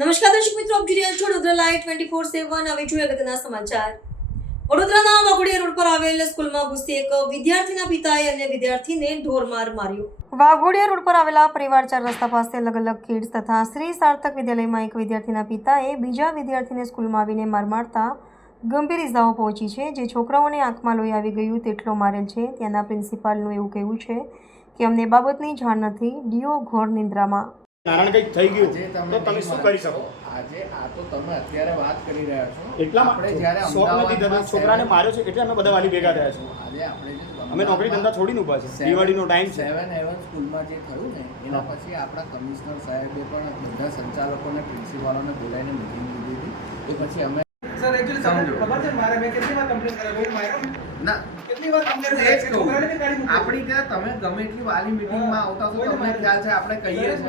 નમસ્કાર દર્શક મિત્રો, આપ જોઈ રહ્યા છો Vadodara live twenty four seven હવે જોઈએ અગત્યના સમાચાર. વડોદરાના વાઘોડિયા રોડ પર આવેલ સ્કૂલમાં ઘૂસી એક વિદ્યાર્થીના પિતાએ અન્ય વિદ્યાર્થીને ઢોરમાર માર્યો. વાઘોડિયા રોડ પર આવેલા પરિવાર ચાર રસ્તા પાસે અલગ અલગ કિડ્સ તથા શ્રી સાર્થક વિદ્યાલયમાં એક વિદ્યાર્થીના પિતાએ બીજા વિદ્યાર્થીને સ્કૂલમાં આવીને માર મારતા ગંભીર ઇજાઓ પહોંચી છે. જે છોકરાઓને આંખમાં લોહી આવી ગયું તેટલો મારેલ છે. ત્યાંના પ્રિન્સિપાલનું એવું કહેવું છે કે અમને બાબતની જાણ નથી. ડીઓ ઘોર નિંદ્રામાં કારણ કંઈક થઈ ગયું તો તમે શું કરી શકો? આજે આ તો તમે અત્યારે વાત કરી રહ્યા છો. એટલા આપણે જ્યારે શોખ નથી થતો છોકરાને માર્યો છે એટલે અમે બધા વાલી ભેગા થયા છો આજે આપણે અમે નોકરી ધંધા છોડીને ઊભા છે દિવાળીનો ટાઈમ છે. સેવન હેવન સ્કૂલમાં જે થયું ને એના પછી આપણા કમિશનર સાહેબે પણ બધા સંચાલકોને પ્રિન્સિપાલોને બોલાવીને મિટિંગ લીધી હતી. તો પછી અમે સર એક્ચ્યુઅલી સમજો. ખબર છે મારે મેં કેટલી વાર કમ્પ્લેન માર્યો ના? કરી કાઢી મૂક્યો. આપણી ત્યાં તમે ગમે એટલી વાલી મિટિંગમાં આવતા છો તો તમને ખ્યાલ છે આપણે કહીએ છીએ